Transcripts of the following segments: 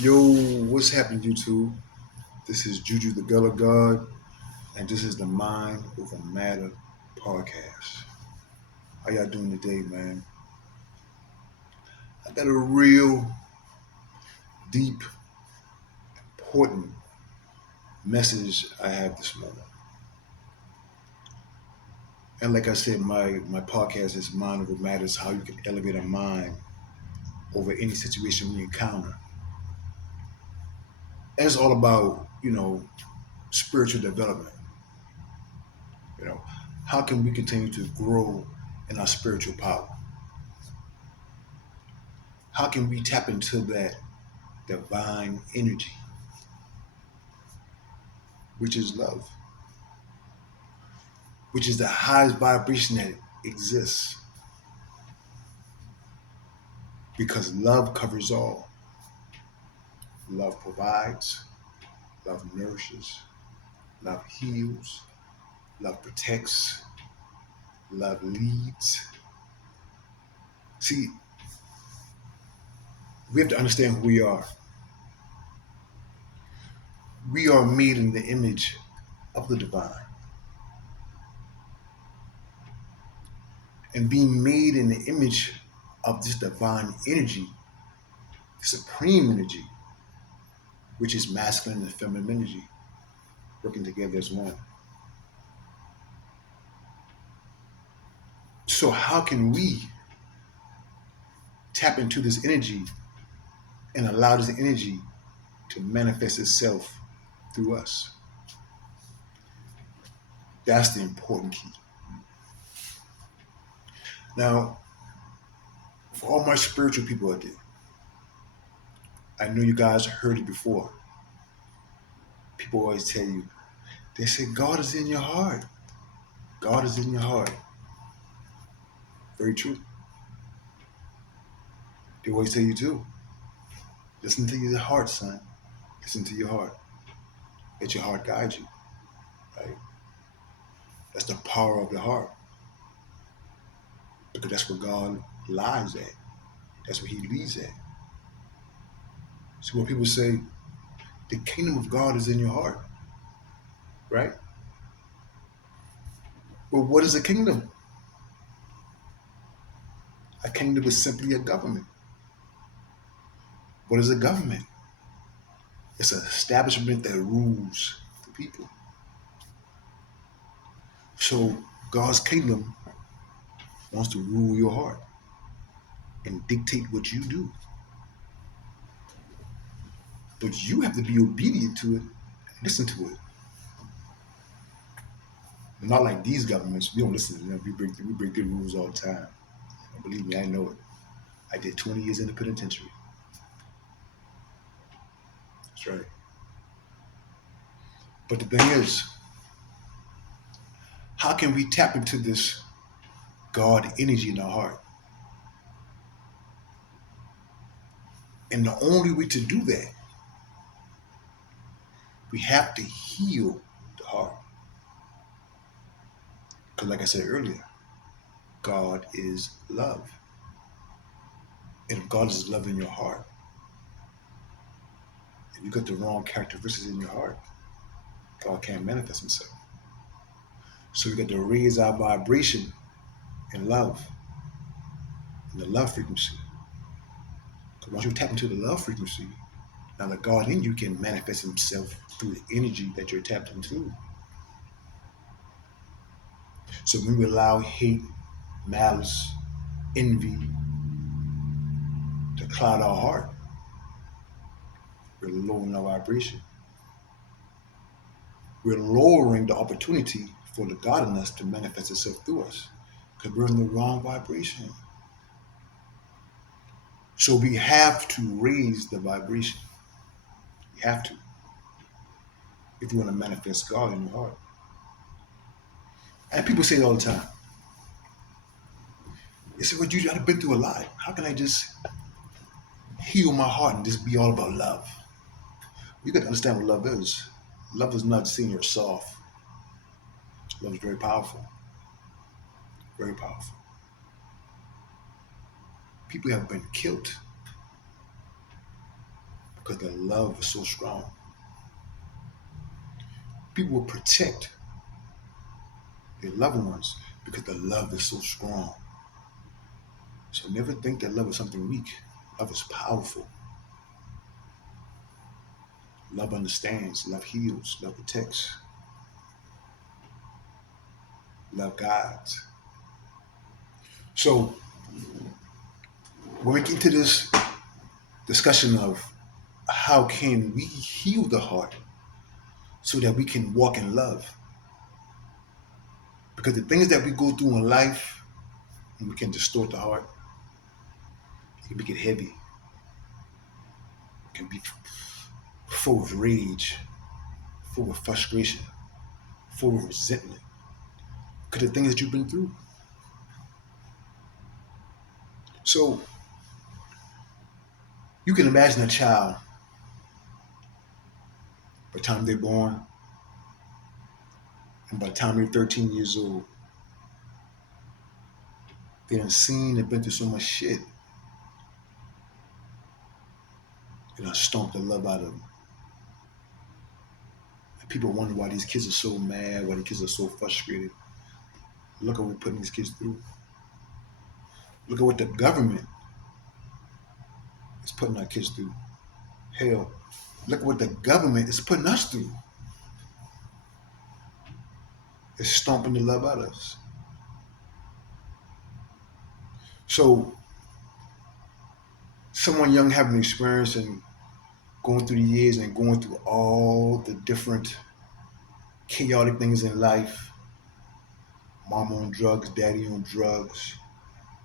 Yo, what's happening, YouTube? This is Juju the Gullah God, and this is the Mind Over Matter podcast. How y'all doing today, man? I got a real deep, important message I have this morning. And like I said, my podcast is Mind Over Matter, is how you can elevate a mind over any situation we encounter. And it's all about, spiritual development. You know, how can we continue to grow in our spiritual power? How can we tap into that divine energy, which is love, which is the highest vibration that exists because love covers all. Love provides, love nourishes, love heals, love protects, love leads. See, we have to understand who we are. We are made in the image of the divine. And being made in the image of this divine energy, supreme energy, which is masculine and feminine energy, working together as one. So, how can we tap into this energy and allow this energy to manifest itself through us? That's the important key. Now, for all my spiritual people out there, I know you guys heard it before. People always tell you, they say, God is in your heart. God is in your heart. Very true. They always tell you too. Listen to your heart, son. Listen to your heart. Let your heart guide you. Right? That's the power of the heart. Because that's where God lies at. That's where he leads at. So when people say, the kingdom of God is in your heart, right? Well, what is a kingdom? A kingdom is simply a government. What is a government? It's an establishment that rules the people. So God's kingdom wants to rule your heart and dictate what you do. But you have to be obedient to it and listen to it. Not like these governments. We don't listen to them. We break their rules all the time. And believe me, I know it. I did 20 years in the penitentiary. That's right. But the thing is, how can we tap into this God energy in our heart? And the only way to do that, we have to heal the heart. Because, like I said earlier, God is love. And if God is love in your heart, if you got the wrong characteristics in your heart, God can't manifest himself. So we got to raise our vibration in love, in the love frequency. Because once you tap into the love frequency, now the God in you can manifest himself through the energy that you're tapped into. So when we allow hate, malice, envy to cloud our heart, we're lowering our vibration. We're lowering the opportunity for the God in us to manifest itself through us because we're in the wrong vibration. So we have to raise the vibration. We have to if you want to manifest God in your heart. And people say it all the time. They say, well, Juju, I've been through a lot. How can I just heal my heart and just be all about love? You got to understand what love is. Love is not seeing you're soft. Love is very powerful. Very powerful. People have been killed because the love is so strong. People will protect their loved ones because the love is so strong. So never think that love is something weak. Love is powerful. Love understands, love heals, love protects, love guides. So when we get into this discussion of how can we heal the heart so that we can walk in love, because the things that we go through in life, we can distort the heart. It can make it heavy. It can be full of rage, full of frustration, full of resentment. Because of the things that you've been through. So you can imagine a child, by the time they're born, and by the time they're 13 years old, they done seen and been through so much shit. They done stomped the love out of them. And people wonder why these kids are so mad, why these kids are so frustrated. Look at what we're putting these kids through. Look at what the government is putting our kids through. Hell, look at what the government is putting us through. It's stomping the love out of us. So someone young having experience and going through the years and going through all the different chaotic things in life, mama on drugs, daddy on drugs,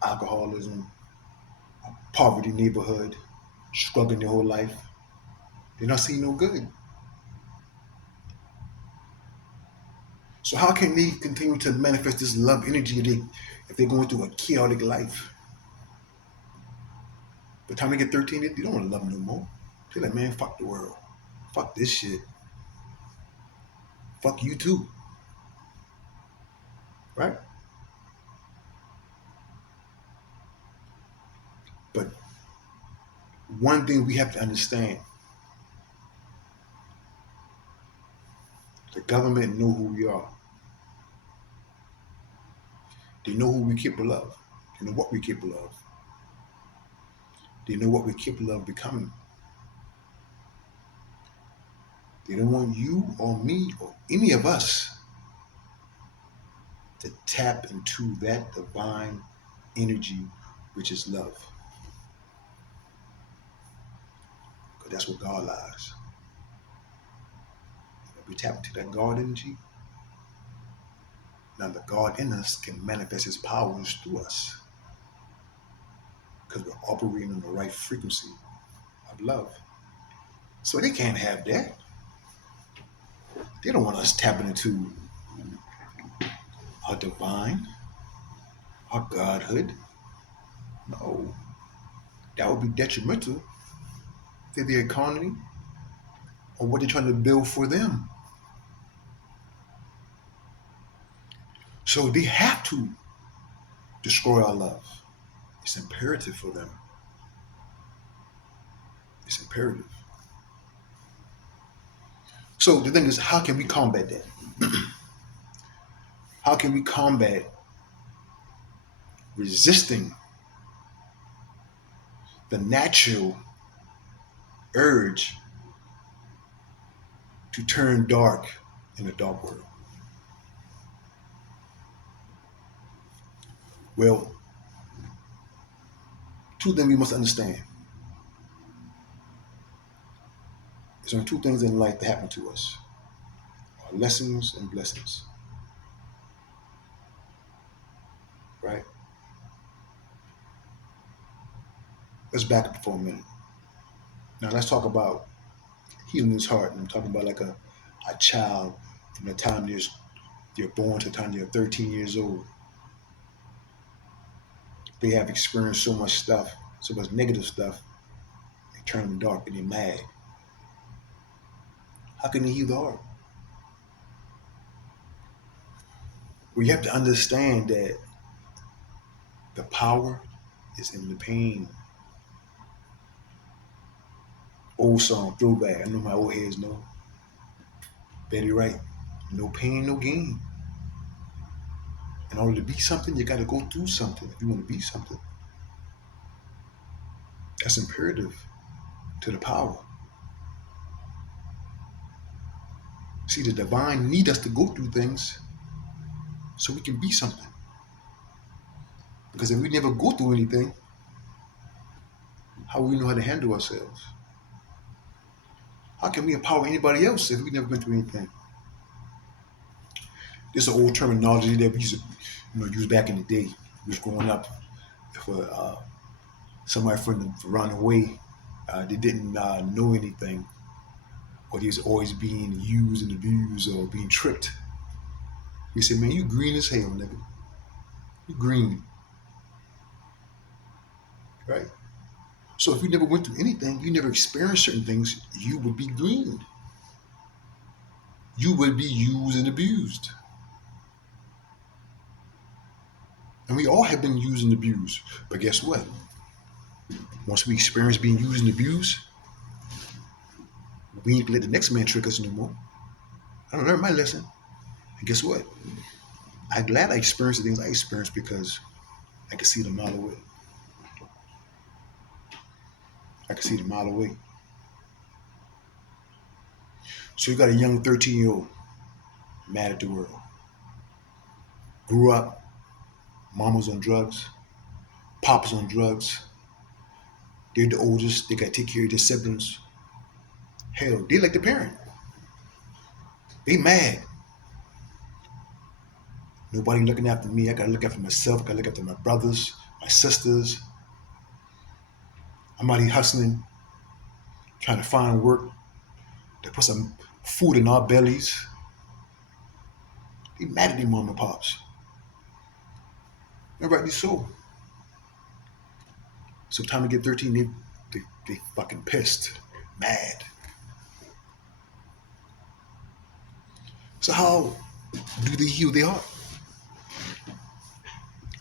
alcoholism, poverty neighborhood, struggling their whole life, they're not seeing no good. So how can they continue to manifest this love energy if they're going through a chaotic life? By the time they get 13, they don't want to love no more. They're like, man, fuck the world. Fuck this shit. Fuck you too. Right? But one thing we have to understand, the government know who we are. They know who we're capable of. They know what we're capable of. They know what we're capable of becoming. They don't want you or me or any of us to tap into that divine energy, which is love. Because that's where God lies. If we tap into that God energy, now the God in us can manifest his powers through us. Because we're operating on the right frequency of love. So they can't have that. They don't want us tapping into our divine, our godhood. No, that would be detrimental to the economy or what they're trying to build for them. So they have to destroy our love. It's imperative for them. It's imperative. So the thing is, how can we combat that? How can we combat resisting the natural urge to turn dark in a dark world? Well, two things we must understand. There's only two things in life that happen to us: our lessons and blessings. Right? Let's back up for a minute. Now let's talk about healing his heart. And I'm talking about like a child from the time they're born to the time they're 13 years old. They have experienced so much stuff, so much negative stuff, they turn them dark and they're mad. How can they heal the heart? Well, you have to understand that the power is in the pain. Old song, throwback. I know my old heads know. Betty Wright. No pain, no gain. In order to be something, you got to go through something. If you want to be something, that's imperative to the power. See, the divine need us to go through things so we can be something. Because if we never go through anything, how will we know how to handle ourselves? How can we empower anybody else if we never been through anything? This is an old terminology that we used to, use back in the day. We was growing up. If somebody from around the way, they didn't know anything, or they was always being used and abused or being tricked. We said, "Man, you green as hell, nigga. You green, right?" So if you never went through anything, you never experienced certain things, you would be green. You would be used and abused. And we all have been used and abused. But guess what? Once we experience being used and abused, we ain't let the next man trick us anymore. I learned my lesson. And guess what? I'm glad I experienced the things I experienced because I could see it a mile away. I could see it a mile away. So you got a young 13-year-old mad at the world. Grew up, mama's on drugs, papa's on drugs. They're the oldest. They got to take care of their siblings. Hell, they like the parent. They mad. Nobody looking after me. I got to look after myself. I got to look after my brothers, my sisters. I'm out here hustling, trying to find work to put some food in our bellies. They mad at their mom and pops. And rightly so. So time to get 13, they fucking pissed, mad. So how do they heal their heart?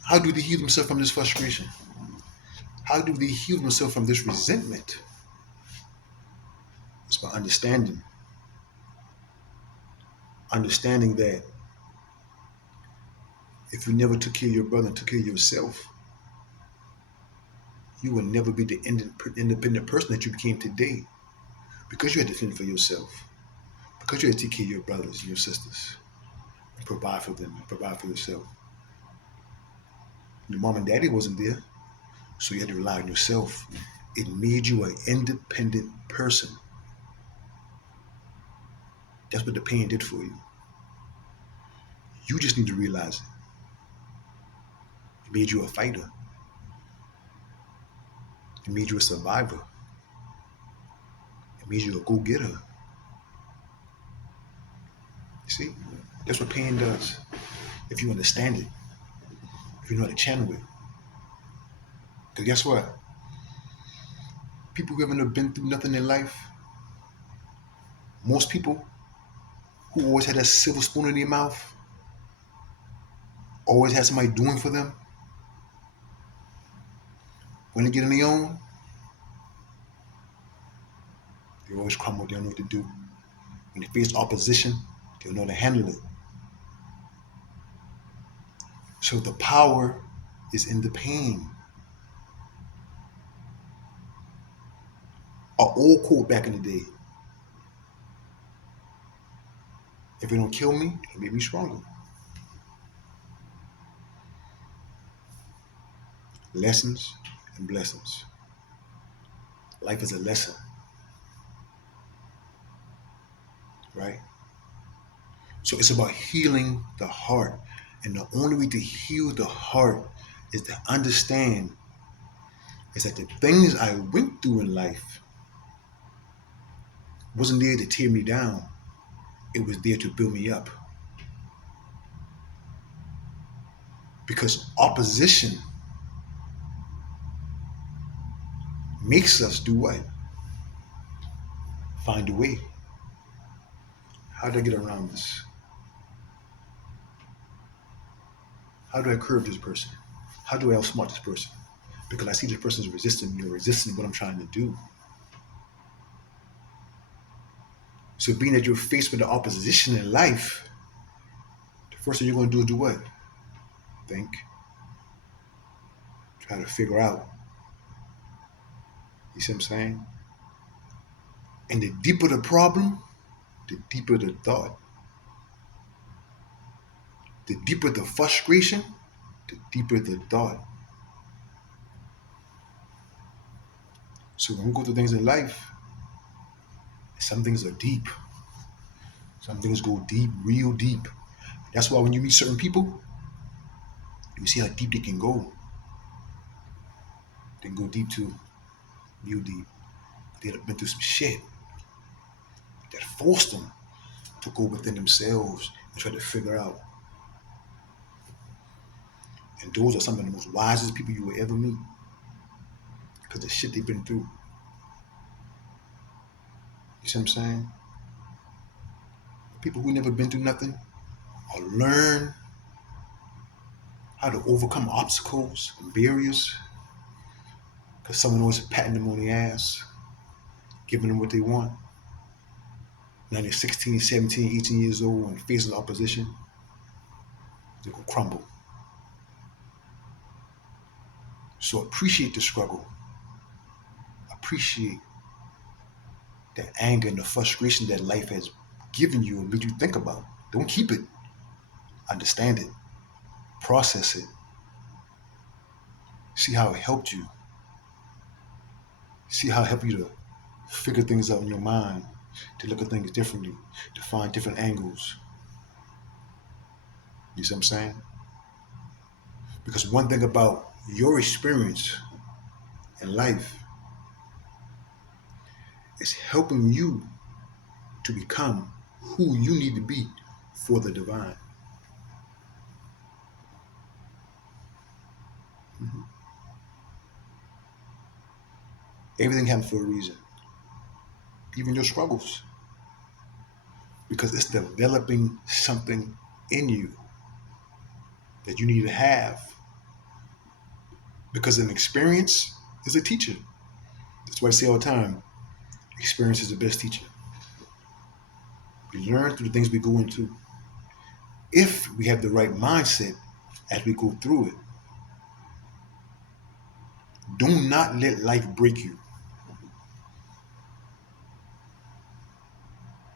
How do they heal themselves from this frustration? How do they heal themselves from this resentment? It's by understanding. Understanding that if you never took care of your brother and took care of yourself, you will never be the independent person that you became today because you had to fend for yourself, because you had to take care of your brothers and your sisters and provide for them and provide for yourself. Your mom and daddy wasn't there, so you had to rely on yourself. It made you an independent person. That's what the pain did for you. You just need to realize it. It made you a fighter. It made you a survivor. It made you a go-getter. You see? That's what pain does. If you understand it, if you know how to channel it. Because guess what? People who haven't been through nothing in life, most people who always had that silver spoon in their mouth, always had somebody doing for them, when they get on their own, they always crumble. They don't know what to do. When they face opposition, they don't know how to handle it. So the power is in the pain. An old quote back in the day: if it don't kill me, it'll make me stronger. Lessons and blessings. Life is a lesson, right? So it's about healing the heart. And the only way to heal the heart is to understand is that the things I went through in life wasn't there to tear me down. It was there to build me up. Because opposition makes us do what? Find a way. How do I get around this? How do I curb this person? How do I outsmart this person? Because I see this person is resisting me or resisting what I'm trying to do. So being that you're faced with the opposition in life, the first thing you're going to do is do what? Think. Try to figure out. You see what I'm saying? And the deeper the problem, the deeper the thought. The deeper the frustration, the deeper the thought. So when we go through things in life, some things are deep. Some things go deep, real deep. That's why when you meet certain people, you see how deep they can go. They can go deep too, real deep. They've been through some shit that forced them to go within themselves and try to figure out. And those are some of the most wisest people you will ever meet because the shit they've been through. You see what I'm saying? People who never been through nothing or learn how to overcome obstacles and barriers because someone always patting them on the ass, giving them what they want. Now they're 16, 17, 18 years old and facing opposition, they're going to crumble. So appreciate the struggle. Appreciate the anger and the frustration that life has given you and made you think about. Don't keep it. Understand it. Process it. See how it helped you. See how it helped you to figure things out in your mind, to look at things differently, to find different angles. You see what I'm saying? Because one thing about your experience in life is helping you to become who you need to be for the divine. Mhm. Everything happens for a reason, even your struggles, because it's developing something in you that you need to have. Because an experience is a teacher. That's why I say all the time, experience is the best teacher. We learn through the things we go into. If we have the right mindset as we go through it, do not let life break you.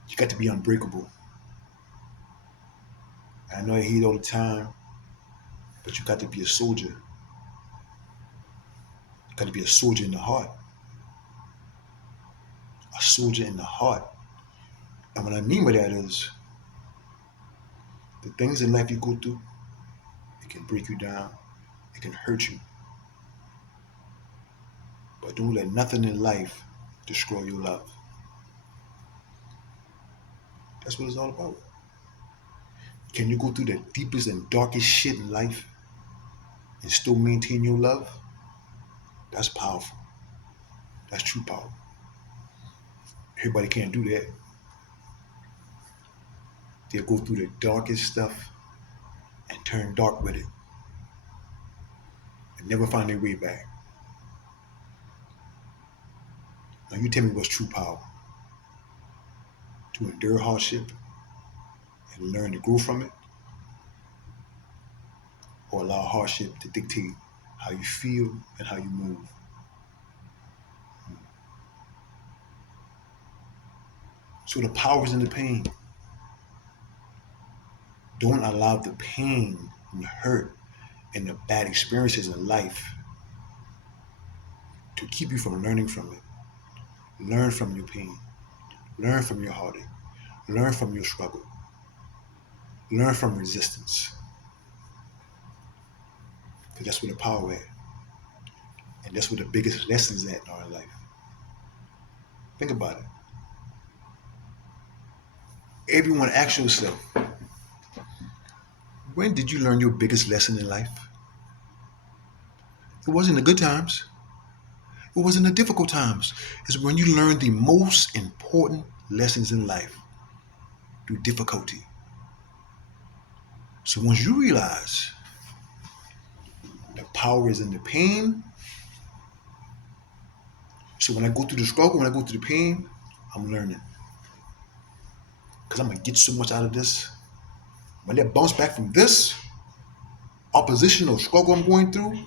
You got to be unbreakable. I know I hear it all the time, but you got to be a soldier. You got to be a soldier in the heart. A soldier in the heart. And what I mean by that is the things in life you go through, it can break you down. It can hurt you. But don't let nothing in life destroy your love. That's what it's all about. Can you go through the deepest and darkest shit in life and still maintain your love? That's powerful. That's true power. Everybody can't do that. They'll go through the darkest stuff and turn dark with it and never find their way back. Now you tell me what's true power. To endure hardship and learn to grow from it, or allow hardship to dictate how you feel and how you move. So the power is in the pain. Don't allow the pain and the hurt and the bad experiences in life to keep you from learning from it. Learn from your pain. Learn from your heartache. Learn from your struggle. Learn from resistance. Because that's where the power is. And that's where the biggest lessons at in our life. Think about it. Everyone ask yourself, when did you learn your biggest lesson in life? It wasn't the good times. It wasn't the difficult times. It's when you learn the most important lessons in life through difficulty. So once you realize the power is in the pain, so when I go through the struggle, when I go through the pain, I'm learning. because I'm gonna get so much out of this. When that bounce back from this opposition or struggle I'm going through,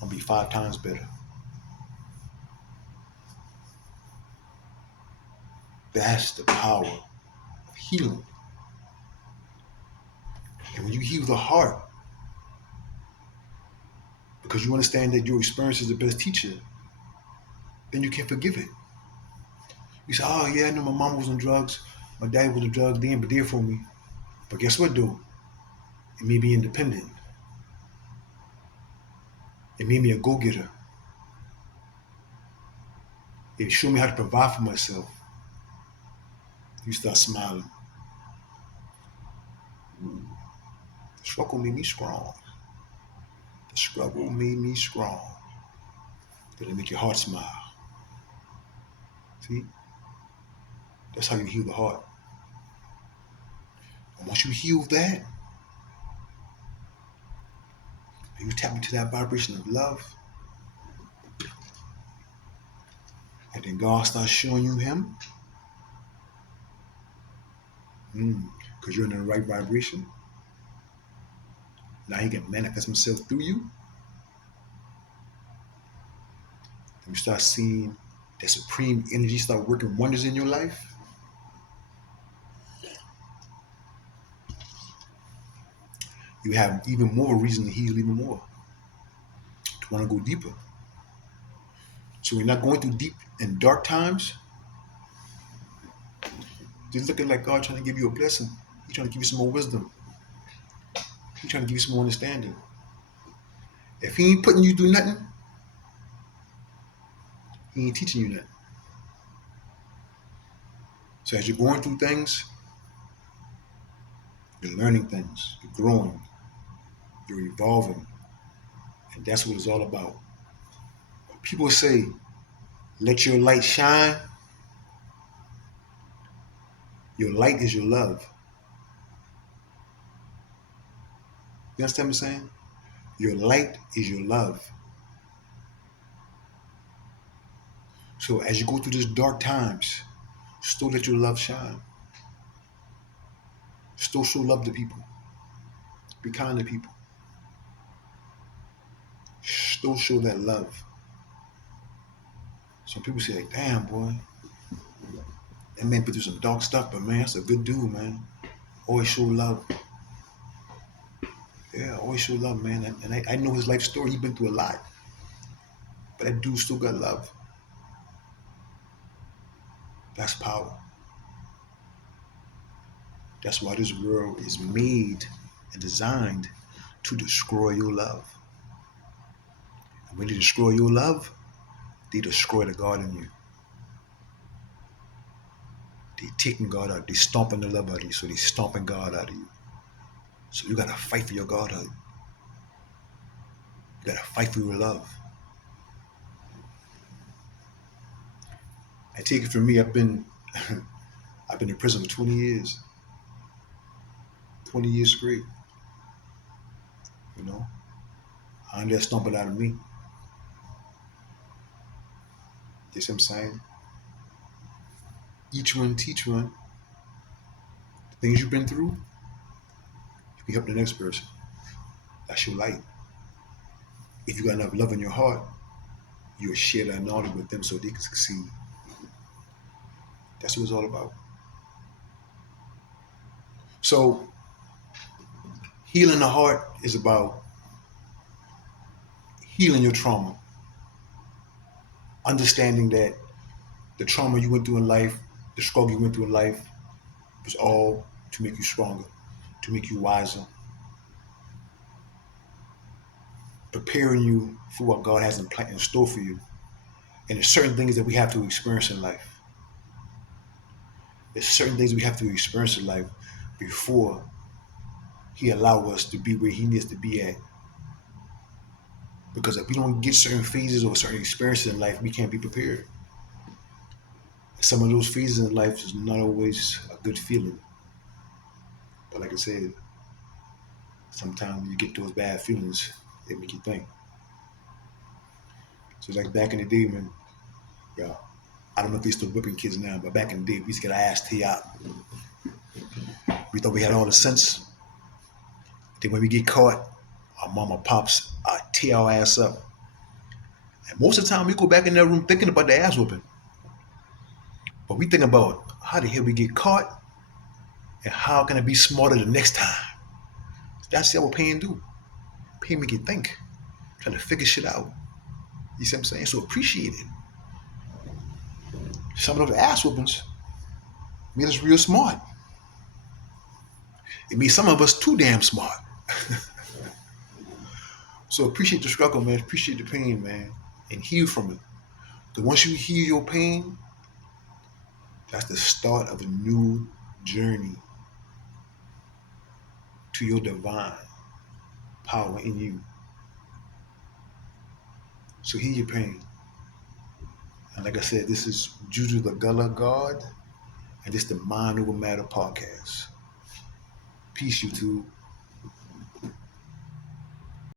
I'll be 5 times better. That's the power of healing. And when you heal the heart, because you understand that your experience is the best teacher, then you can forgive it. You say, oh yeah, I know my mom was on drugs, my dad was on drugs, they ain't there for me. But guess what though? It made me independent. It made me a go-getter. It showed me how to provide for myself. You start smiling. The struggle made me strong. The struggle made me strong. Did it make your heart smile? See? That's how you heal the heart. And once you heal that, and you tap into that vibration of love, and then God starts showing you Him, because you're in the right vibration. Now He can manifest Himself through you. And you start seeing that supreme energy start working wonders in your life. You have even more reason to heal even more, to want to go deeper. So we're not going through deep and dark times. Just looking like God trying to give you a blessing. He's trying to give you some more wisdom. He's trying to give you some more understanding. If He ain't putting you through nothing, He ain't teaching you nothing. So as you're going through things, you're learning things, you're growing, you're evolving. And that's what it's all about. When people say, let your light shine, your light is your love. You understand what I'm saying? Your light is your love. So as you go through these dark times, still let your love shine. Still show love to people. Be kind to people. Still show that love. Some people say, like, damn, boy, that man been through some dark stuff, but man, that's a good dude, man. Always show love. Yeah, always show love, man. And I know his life story. He's been through a lot. But that dude still got love. That's power. That's why this world is made and designed to destroy your love. And when they destroy your love, they destroy the God in you. They taking God out. They stomping the love out of you. So they stomping God out of you. So you gotta fight for your Godhood. You gotta fight for your love. I take it from me. I've been in prison for 20 years. 20 years straight. You know, I ain't let stomping out of me. You see what I'm saying? Each one teach one. The things you've been through, you can help the next person. That's your light. If you got enough love in your heart, you'll share that knowledge with them so they can succeed. That's what it's all about. So healing the heart is about healing your trauma. Understanding that the trauma you went through in life, the struggle you went through in life, was all to make you stronger, to make you wiser, preparing you for what God has in store for you. And there's certain things that we have to experience in life. There's certain things we have to experience in life before He allow us to be where He needs to be at. Because if we don't get certain phases or certain experiences in life, we can't be prepared. Some of those phases in life is not always a good feeling. But like I said, sometimes when you get those bad feelings, they make you think. So like back in the day, man, yeah, I don't know if they're still whipping kids now, but back in the day, we used to get our ass teed out. We thought we had all the sense. Then when we get caught, our mama pops, tear our ass up. And most of the time, we go back in that room thinking about the ass whooping. But we think about how the hell we get caught and how can I be smarter the next time. That's what pain do. Pain make you think, trying to figure shit out. You see what I'm saying? So appreciate it. Some of those ass whoopings made us real smart. It made some of us too damn smart. So appreciate the struggle, man. Appreciate the pain, man, and heal from it. Because once you heal your pain, that's the start of a new journey to your divine power in you. So heal your pain. And like I said, this is Juju the Gullah God, and this is the Mind Over Matter podcast. Peace, YouTube.